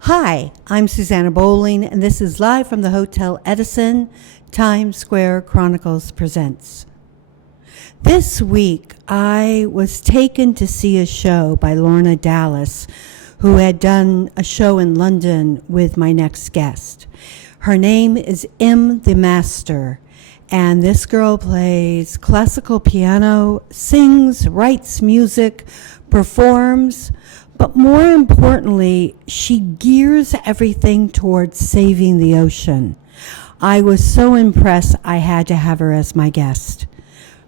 Hi, I'm Susanna Bowling, and this is live from the Hotel Edison. Times Square Chronicles presents. This week, I was taken to see a show by Lorna Dallas, who had done a show in London with my next guest. Her name is M. the Master, and this girl plays classical piano, sings, writes music, performs, but more importantly, she gears everything towards saving the ocean. I was so impressed I had to have her as my guest.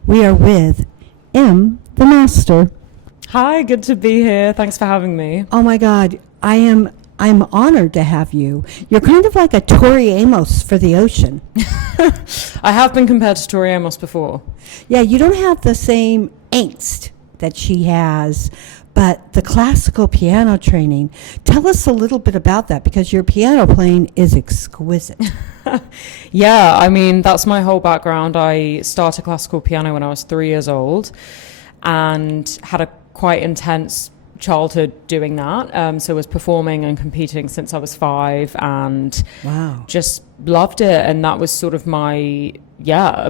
We are with M. the Master. Hi, good to be here. Thanks for having me. Oh my God, I'm honored to have you. You're kind of like a Tori Amos for the ocean. I have been compared to Tori Amos before. Yeah, you don't have the same angst that she has, but the classical piano training. Tell us a little bit about that, because your piano playing is exquisite. Yeah, I mean, that's my whole background. I started classical piano when I was 3 years old and had a quite intense childhood doing that. So I was performing and competing since I was 5 and Wow. just loved it. And that was sort of a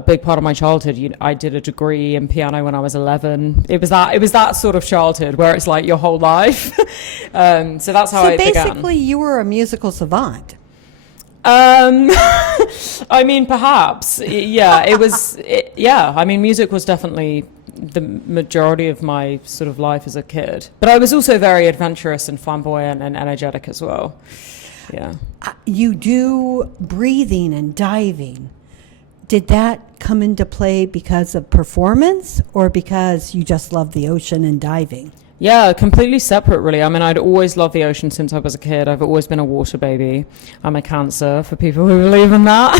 big part of my childhood. I did a degree in piano when I was 11. It was that sort of childhood where it's like your whole life. So that's how it began. So basically, you were a musical savant. I mean, perhaps. Yeah, I mean, music was definitely the majority of my sort of life as a kid. But I was also very adventurous and flamboyant and energetic as well. Yeah. You do breathing and diving. Did that come into play because of performance or because you just love the ocean and diving? Yeah, completely separate, really. I mean, I'd always loved the ocean since I was a kid. I've always been a water baby. I'm a Cancer, for people who believe in that.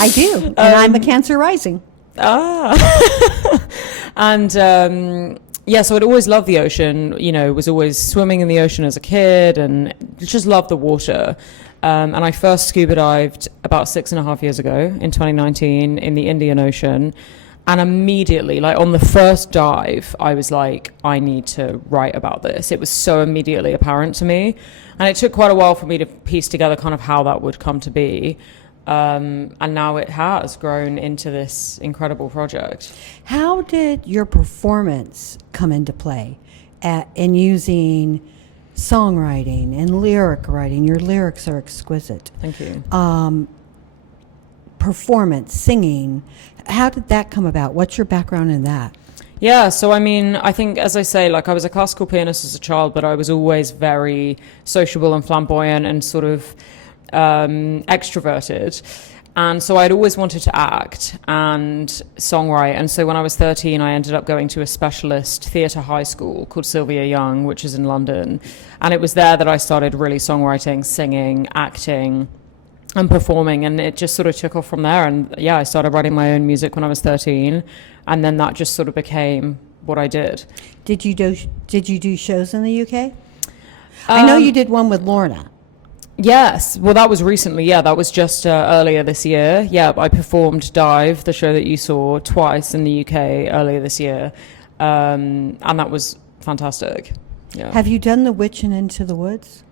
I do, and I'm a Cancer rising. And so I'd always loved the ocean. Was always swimming in the ocean as a kid and just loved the water. And I first scuba dived about 6.5 years ago in 2019 in the Indian Ocean. And immediately, like on the first dive, I was like, I need to write about this. It was so immediately apparent to me. And it took quite a while for me to piece together kind of how that would come to be. And now it has grown into this incredible project. How did your performance come into play in using songwriting and lyric writing? Your lyrics are exquisite. Thank you. Performance, singing. How did that come about? What's your background in that? Yeah, so I mean, I think, as I say, like I was a classical pianist as a child, but I was always very sociable and flamboyant and sort of extroverted. And so I'd always wanted to act and songwrite. And so when I was 13, I ended up going to a specialist theatre high school called Sylvia Young, which is in London. And it was there that I started really songwriting, singing, acting, and performing, and it just sort of took off from there. And yeah, I started writing my own music when I was 13, and then that just sort of became what I did. Did you do shows in the UK? I know you did one with Lorna. Yes, well, that was recently. Yeah, that was just earlier this year. Yeah, I performed Dive, the show that you saw, twice in the UK earlier this year, and that was fantastic. Yeah. Have you done The Witch and Into the Woods?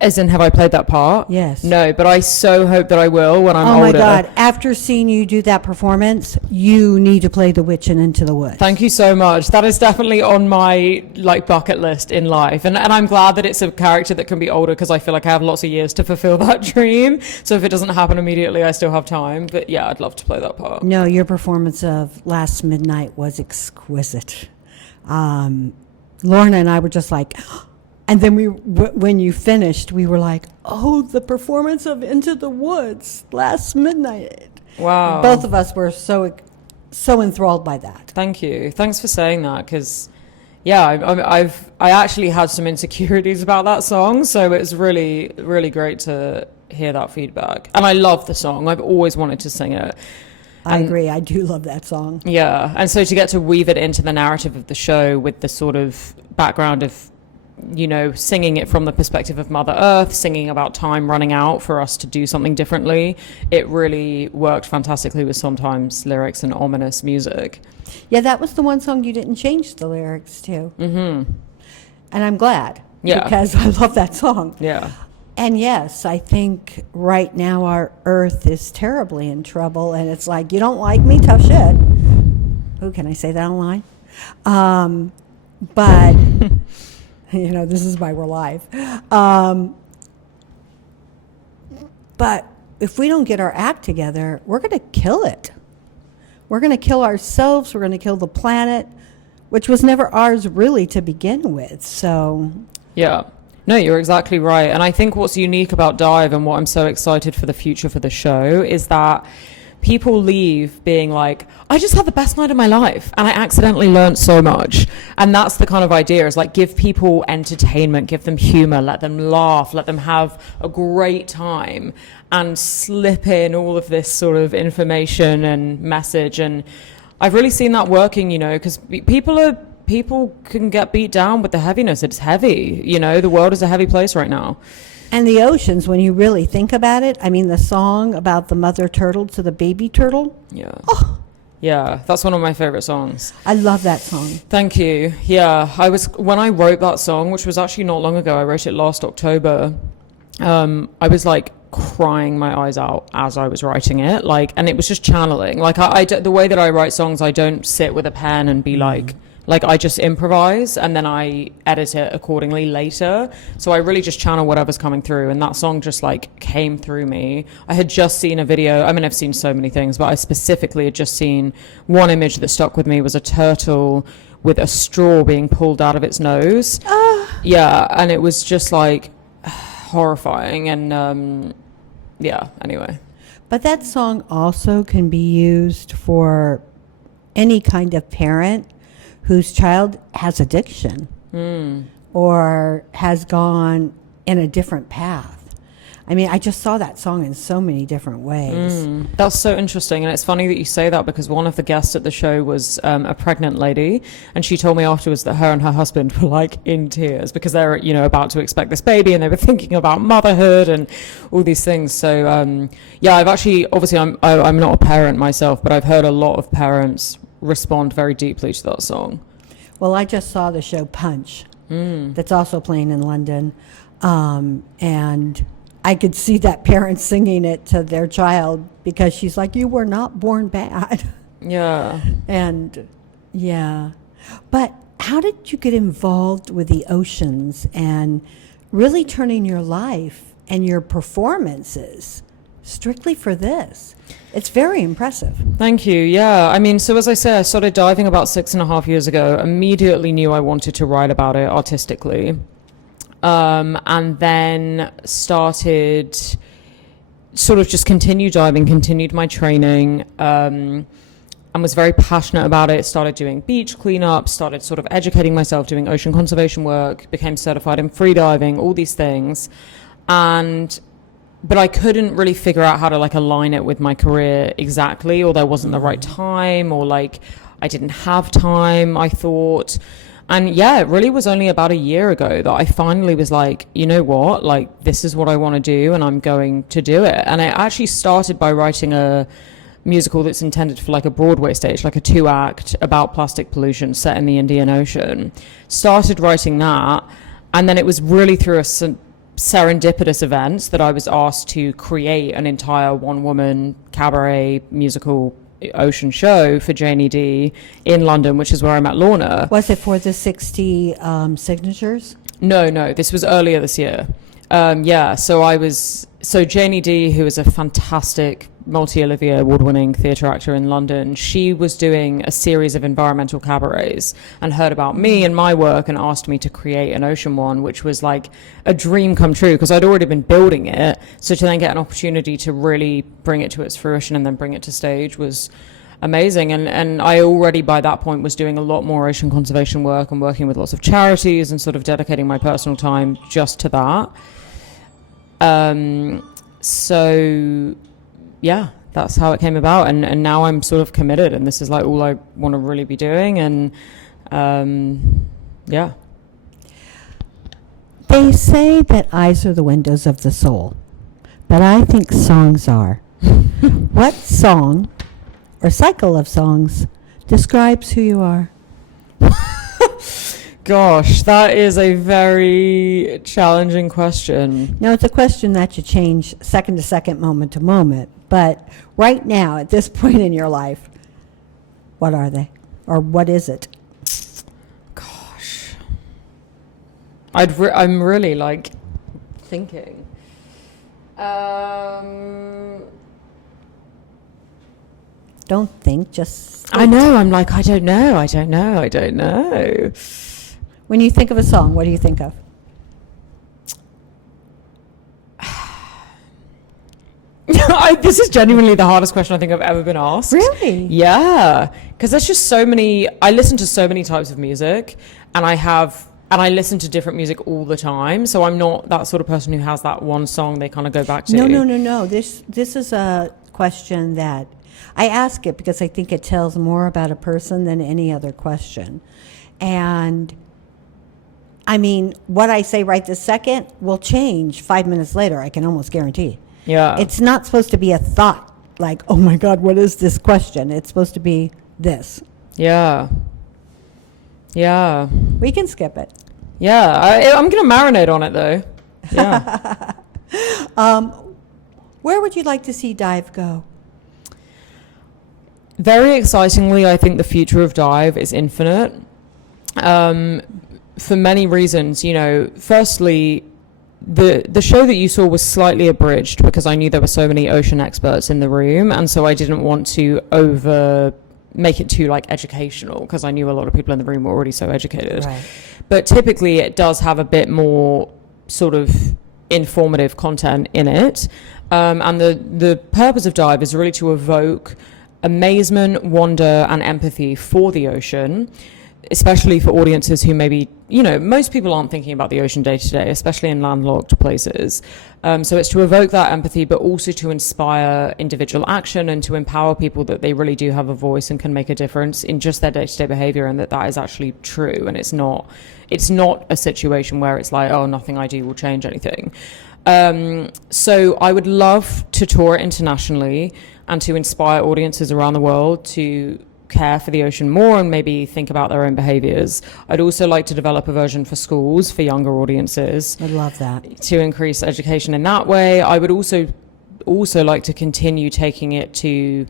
As in, have I played that part? Yes. No, but I so hope that I will when I'm older. Oh my God. After seeing you do that performance, you need to play The Witch and Into the Woods. Thank you so much. That is definitely on my bucket list in life. And I'm glad that it's a character that can be older, because I feel like I have lots of years to fulfill that dream. So if it doesn't happen immediately, I still have time. But yeah, I'd love to play that part. No, your performance of Last Midnight was exquisite. Lorna and I were just like... And then when you finished, we were like, oh, the performance of Into the Woods, Last Midnight. Wow. Both of us were so enthralled by that. Thank you. Thanks for saying that, because, yeah, I actually had some insecurities about that song, so it's really, really great to hear that feedback. And I love the song. I've always wanted to sing it. I agree. I do love that song. Yeah. And so to get to weave it into the narrative of the show with the sort of background of, singing it from the perspective of Mother Earth, singing about time running out for us to do something differently, it really worked fantastically with sometimes lyrics and ominous music. Yeah, that was the one song you didn't change the lyrics to. Mm-hmm. And I'm glad. Yeah. because I love that song. Yeah. And yes, I think right now our earth is terribly in trouble, and it's like, you don't like me, tough shit. Who can I say that online? But this is why we're live. But if we don't get our act together, we're going to kill it. We're going to kill ourselves. We're going to kill the planet, which was never ours really to begin with. So, Yeah. No, you're exactly right. And I think what's unique about Dive and what I'm so excited for the future for the show is that people leave being like, I just had the best night of my life and I accidentally learned so much. And that's the kind of idea, is like, give people entertainment, give them humor, let them laugh, let them have a great time, and slip in all of this sort of information and message. And I've really seen that working, because people can get beat down with the heaviness. It's heavy. The world is a heavy place right now. and the oceans, when you really think about it, I mean, the song about the mother turtle to the baby turtle. Yeah. Oh, Yeah, that's one of my favorite songs. I love that song. Thank you. Yeah, when I wrote that song, which was actually not long ago, I wrote it last October. I was like crying my eyes out as I was writing it, and it was just channeling. The way that I write songs, I don't sit with a pen and be like I just improvise and then I edit it accordingly later. So I really just channel whatever's coming through, and that song just came through me. I had just seen a video. I mean, I've seen so many things, but I specifically had just seen one image that stuck with me was a turtle with a straw being pulled out of its nose. Yeah, and it was just horrifying. And yeah, anyway. But that song also can be used for any kind of parent whose child has addiction or has gone in a different path. I mean, I just saw that song in so many different ways. That's so interesting. And it's funny that you say that, because one of the guests at the show was a pregnant lady, and she told me afterwards that her and her husband were in tears because they're about to expect this baby, and they were thinking about motherhood and all these things. So yeah, I've actually, obviously I'm not a parent myself, but I've heard a lot of parents respond very deeply to that song. Well, I just saw the show Punch that's also playing in London, and I could see that parent singing it to their child because she's like, you were not born bad. Yeah. And yeah. But how did you get involved with the oceans and really turning your life and your performances strictly for this? It's very impressive. Thank you. Yeah. I mean, so as I said, I started diving about 6.5 years ago, immediately knew I wanted to write about it artistically. And then started sort of just continued diving, continued my training, and was very passionate about it. Started doing beach cleanup, started sort of educating myself, doing ocean conservation work, became certified in free diving, all these things. But I couldn't really figure out how to align it with my career exactly, or there wasn't the right time, or I didn't have time, I thought. And yeah, it really was only about a year ago that I finally was you know what, this is what I want to do, and I'm going to do it. And I actually started by writing a musical that's intended for a Broadway stage, a 2-act about plastic pollution set in the Indian Ocean. Started writing that, and then it was really through a serendipitous events that I was asked to create an entire one-woman cabaret musical ocean show for Janie D in London, which is where I met Lorna. Was it for the 60 signatures? No, this was earlier this year. Yeah, so Janie D, who is a fantastic multi-Olivier award-winning theatre actor in London, she was doing a series of environmental cabarets and heard about me and my work and asked me to create an ocean one, which was a dream come true because I'd already been building it. So to then get an opportunity to really bring it to its fruition and then bring it to stage was amazing. And I already by that point was doing a lot more ocean conservation work and working with lots of charities and sort of dedicating my personal time just to that. So yeah, that's how it came about, and now I'm sort of committed, and this is all I want to really be doing. And yeah. They say that eyes are the windows of the soul, but I think songs are. What song or cycle of songs describes who you are? Gosh, that is a very challenging question. Now, it's a question that you change second to second, moment to moment. But right now, at this point in your life, what are they? Or what is it? Gosh. I'm really like thinking. Don't think, just I know, I'm like, I don't know. when you think of a song, what do you think of? This is genuinely the hardest question I think I've ever been asked. Really? Yeah, because there's just so many. I listen to so many types of music, and I listen to different music all the time. So I'm not that sort of person who has that one song they kind of go back to. No. This is a question that I ask it because I think it tells more about a person than any other question. And I mean, what I say right this second will change 5 minutes later, I can almost guarantee. Yeah. It's not supposed to be a thought like, oh my God, what is this question? It's supposed to be this. Yeah. Yeah. We can skip it. Yeah. I'm going to marinate on it though. Yeah. Where would you like to see Dive go? Very excitingly, I think the future of Dive is infinite. For many reasons, you know, firstly, the show that you saw was slightly abridged because I knew there were so many ocean experts in the room, and so I didn't want to make it too like educational because I knew a lot of people in the room were already so educated. Right. But typically it does have a bit more sort of informative content in it. And the purpose of Dive is really to evoke amazement, wonder, and empathy for the ocean, especially for audiences who maybe, you know, most people aren't thinking about the ocean day to day, especially in landlocked places. So it's to evoke that empathy, but also to inspire individual action and to empower people that they really do have a voice and can make a difference in just their day-to-day behavior, and that is actually true. And it's not a situation where it's like, oh, nothing I do will change anything. So I would love to tour internationally and to inspire audiences around the world to care for the ocean more and maybe think about their own behaviors. I'd also like to develop a version for schools for younger audiences. I love that. To increase education in that way. I would also like to continue taking it to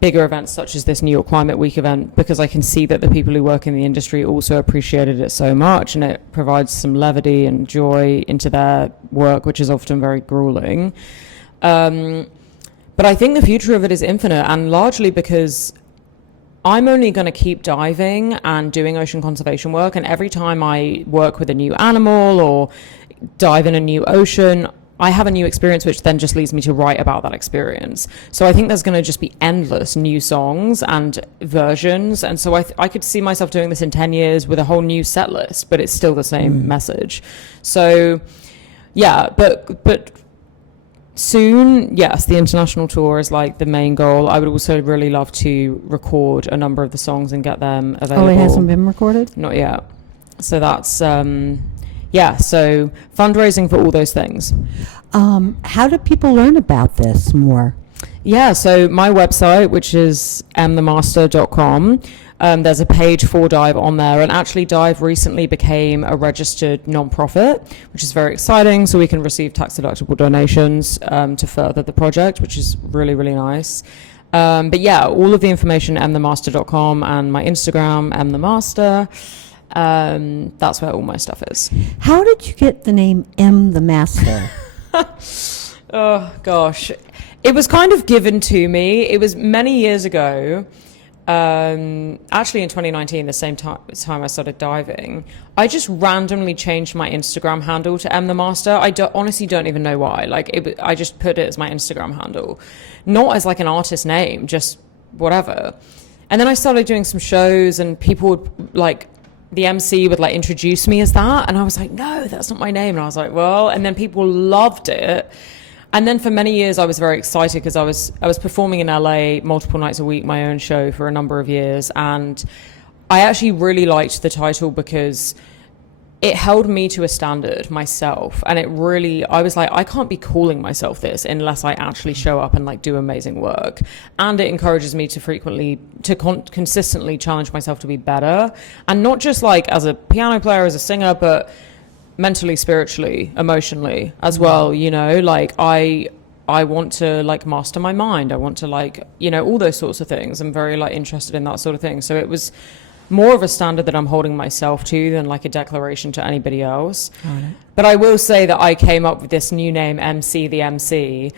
bigger events such as this New York Climate Week event, because I can see that the people who work in the industry also appreciated it so much, and it provides some levity and joy into their work, which is often very grueling. But I think the future of it is infinite, and largely because I'm only going to keep diving and doing ocean conservation work, and every time I work with a new animal or dive in a new ocean, I have a new experience, which then just leads me to write about that experience. So I think there's going to just be endless new songs and versions, and so I could see myself doing this in 10 years with a whole new set list, but it's still the same message. So yeah, but soon, yes, the international tour is like the main goal. I would also really love to record a number of the songs and get them available. Oh, it hasn't been recorded? Not yet. So that's, so fundraising for all those things. How do people learn about this more? Yeah, so my website, which is mthemaster.com, there's a page for Dive on there, and actually Dive recently became a registered non-profit, which is very exciting, so we can receive tax-deductible donations to further the project, which is really, really nice. But yeah, all of the information mthemaster.com, and my Instagram, mthemaster. That's where all my stuff is. How did you get the name M the Master? Oh gosh, it was kind of given to me. It was many years ago. Actually in 2019, the same time I started diving, I just randomly changed my Instagram handle to M the Master. I honestly don't even know why. Like I just put it as my Instagram handle, not as like an artist name, just whatever. And then I started doing some shows, and people would like, the MC would like introduce me as that, and I was like, no, that's not my name. And I was like, well, and then people loved it. And then for many years, I was very excited because I was performing in LA multiple nights a week, my own show for a number of years. And I actually really liked the title because it held me to a standard myself, and it really, I was like, I can't be calling myself this unless I actually show up and like do amazing work. And it encourages me to consistently challenge myself to be better, and not just like as a piano player, as a singer, but mentally, spiritually, emotionally as well. You know, like I want to like master my mind. I want to like, you know, all those sorts of things. I'm very like interested in that sort of thing. So it was more of a standard that I'm holding myself to than like a declaration to anybody else. Right. But I will say that I came up with this new name, MC the MC,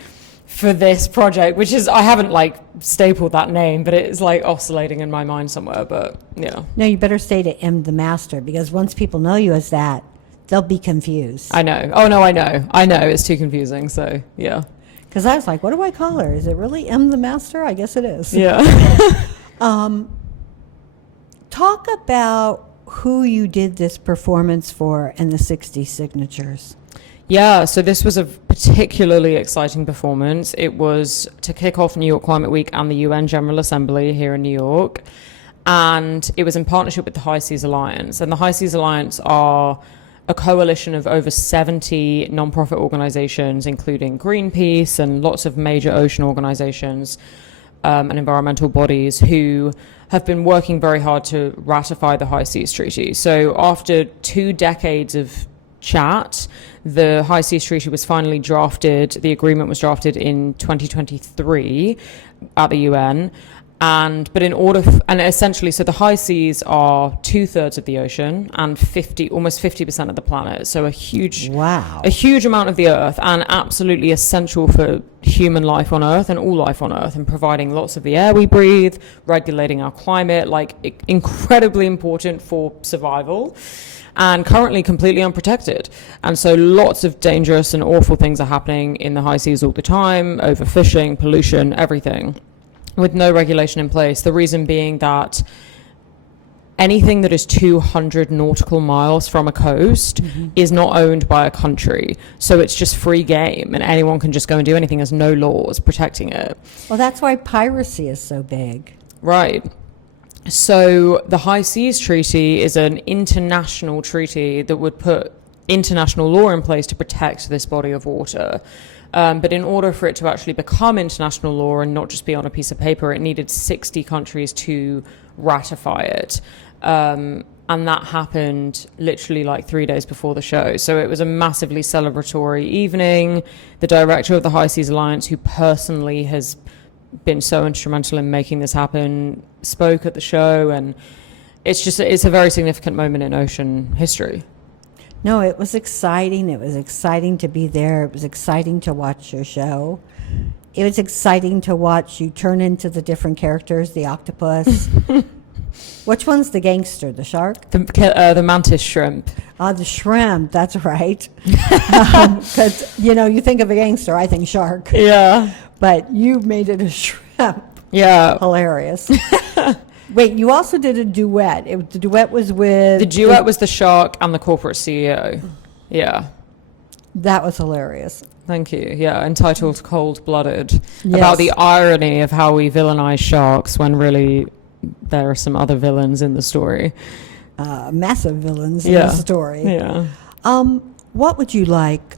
for this project, which is, I haven't like stapled that name, but it's like oscillating in my mind somewhere. But yeah. No, you better stay to M the Master, because once people know you as that, they'll be confused. I know. Oh no, I know. It's too confusing. So yeah. Because I was like, what do I call her? Is it really M the Master? I guess it is. Yeah. Talk about who you did this performance for and the 60 signatures. Yeah, so this was a particularly exciting performance. It was to kick off New York Climate Week and the UN General Assembly here in New York. And it was in partnership with the High Seas Alliance. And the High Seas Alliance are a coalition of over 70 nonprofit organizations, including Greenpeace and lots of major ocean organizations and environmental bodies who have been working very hard to ratify the High Seas Treaty. So after 2 decades of chat, the High Seas Treaty was finally drafted. The agreement was drafted in 2023 at the UN. And essentially, so the high seas are 2/3 of the ocean and almost 50% of the planet. So a huge amount of the earth, and absolutely essential for human life on earth and all life on earth, and providing lots of the air we breathe, regulating our climate, like incredibly important for survival, and currently completely unprotected. And so lots of dangerous and awful things are happening in the high seas all the time: overfishing, pollution, everything, with no regulation in place. The reason being that anything that is 200 nautical miles from a coast is not owned by a country. So it's just free game, and anyone can just go and do anything. There's no laws protecting it. Well, that's why piracy is so big. Right. So the High Seas Treaty is an international treaty that would put international law in place to protect this body of water. But in order for it to actually become international law and not just be on a piece of paper, it needed 60 countries to ratify it. And that happened literally like 3 days before the show. So it was a massively celebratory evening. The director of the High Seas Alliance, who personally has been so instrumental in making this happen, spoke at the show. And it's a very significant moment in ocean history. No, it was exciting. It was exciting to be there. It was exciting to watch your show. It was exciting to watch you turn into the different characters, the octopus. Which one's the gangster, the shark? The mantis shrimp. The shrimp, that's right. Because, you think of a gangster, I think shark. Yeah. But you made it a shrimp. Yeah. Hilarious. Wait, you also did a duet. The duet was with... The duet was the shark and the corporate CEO. Yeah. That was hilarious. Thank you. Yeah, entitled Cold Blooded. Yes. About the irony of how we villainize sharks when really there are some other villains in the story. Massive villains in the story. Yeah. What would you like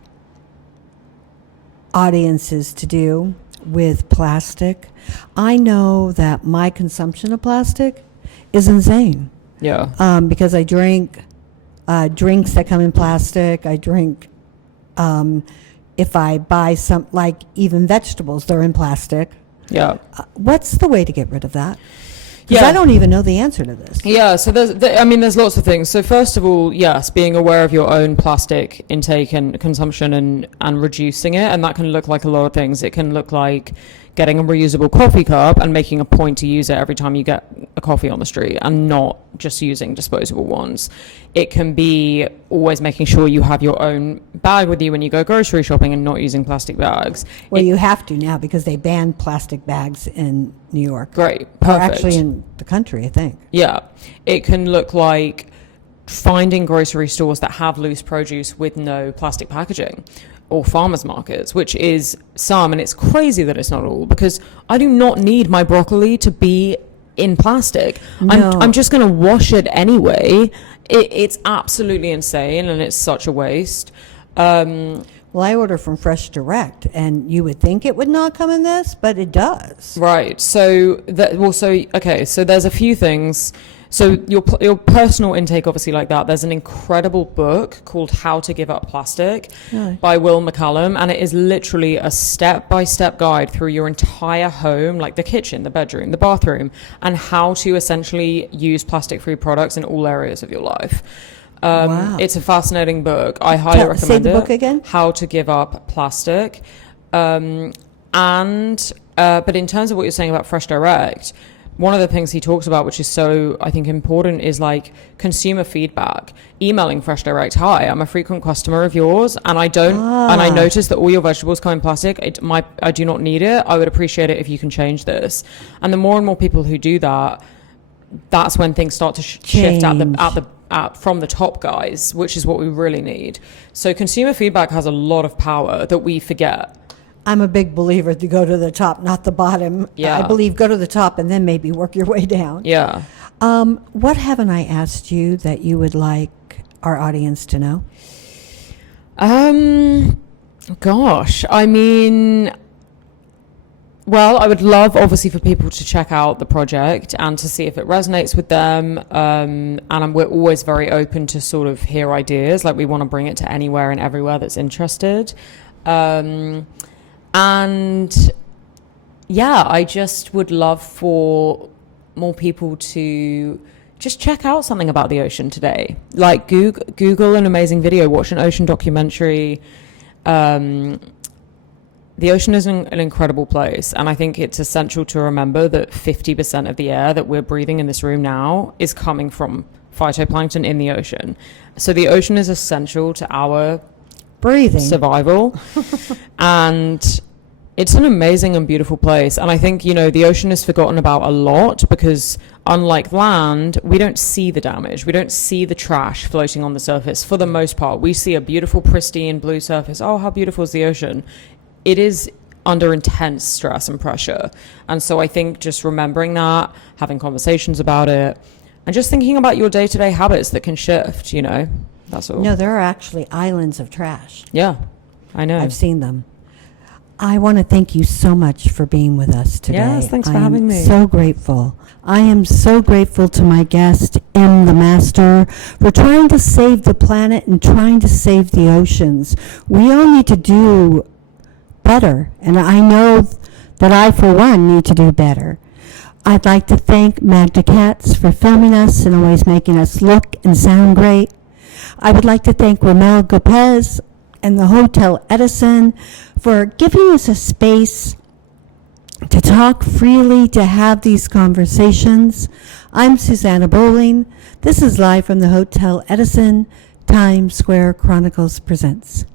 audiences to do with plastic? I know that my consumption of plastic is insane. Yeah. Because I drink drinks that come in plastic. I drink, if I buy some, like even vegetables, they're in plastic. Yeah. What's the way to get rid of that? Because I don't even know the answer to this. Yeah, so there's lots of things. So first of all, yes, being aware of your own plastic intake and consumption and reducing it. And that can look like a lot of things. It can look like getting a reusable coffee cup and making a point to use it every time you get a coffee on the street and not just using disposable ones. It can be always making sure you have your own bag with you when you go grocery shopping and not using plastic bags. Well, you have to now because they banned plastic bags in New York. Great. Perfect. Or actually in the country, I think. Yeah. It can look like finding grocery stores that have loose produce with no plastic packaging, or farmers markets, which is some, and it's crazy that it's not all, because I do not need my broccoli to be in plastic. No. I'm just going to wash it anyway it's absolutely insane, and it's such a waste. Well, I order from Fresh Direct, and you would think it would not come in this, but it does. Right. So okay. So there's a few things. So your personal intake, obviously, like that. There's an incredible book called How to Give Up Plastic Really? by Will McCallum, and it is literally a step-by-step guide through your entire home, like the kitchen, the bedroom, the bathroom, and how to essentially use plastic-free products in all areas of your life. Wow. It's a fascinating book. I highly recommend say the it. book again. How to Give Up Plastic. But in terms of what you're saying about Fresh Direct, one of the things he talks about, which is so, I think, important, is like consumer feedback. Emailing Fresh Direct, hi, I'm a frequent customer of yours, and I notice that all your vegetables come in plastic. I do not need it. I would appreciate it if you can change this. And the more and more people who do that, that's when things start to shift from the top guys, which is what we really need. So consumer feedback has a lot of power that we forget. I'm a big believer to go to the top, not the bottom. Yeah. I believe go to the top and then maybe work your way down. Yeah. What haven't I asked you that you would like our audience to know? Gosh, I mean, well, I would love, obviously, for people to check out the project and to see if it resonates with them. We're always very open to sort of hear ideas. Like, we want to bring it to anywhere and everywhere that's interested. I just would love for more people to just check out something about the ocean today. Like, Google an amazing video, watch an ocean documentary. The ocean is an incredible place, and I think it's essential to remember that 50% of the air that we're breathing in this room now is coming from phytoplankton in the ocean. So the ocean is essential to our Breathing. survival, and it's an amazing and beautiful place. And I think, the ocean is forgotten about a lot because, unlike land, we don't see the damage. We don't see the trash floating on the surface for the most part. We see a beautiful, pristine blue surface. Oh, how beautiful is the ocean? It is under intense stress and pressure. And so I think just remembering that, having conversations about it, and just thinking about your day-to-day habits that can shift, that's all. No, there are actually islands of trash. Yeah, I know. I've seen them. I want to thank you so much for being with us today. Yes, thanks for having me. I'm so grateful. I am so grateful to my guest, M. the Master, for trying to save the planet and trying to save the oceans. We all need to do better, and I know that I, for one, need to do better. I'd like to thank Magda Katz for filming us and always making us look and sound great. I would like to thank Ramel Gopez and the Hotel Edison for giving us a space to talk freely, to have these conversations. I'm Susanna Bowling. This is live from the Hotel Edison. Times Square Chronicles presents.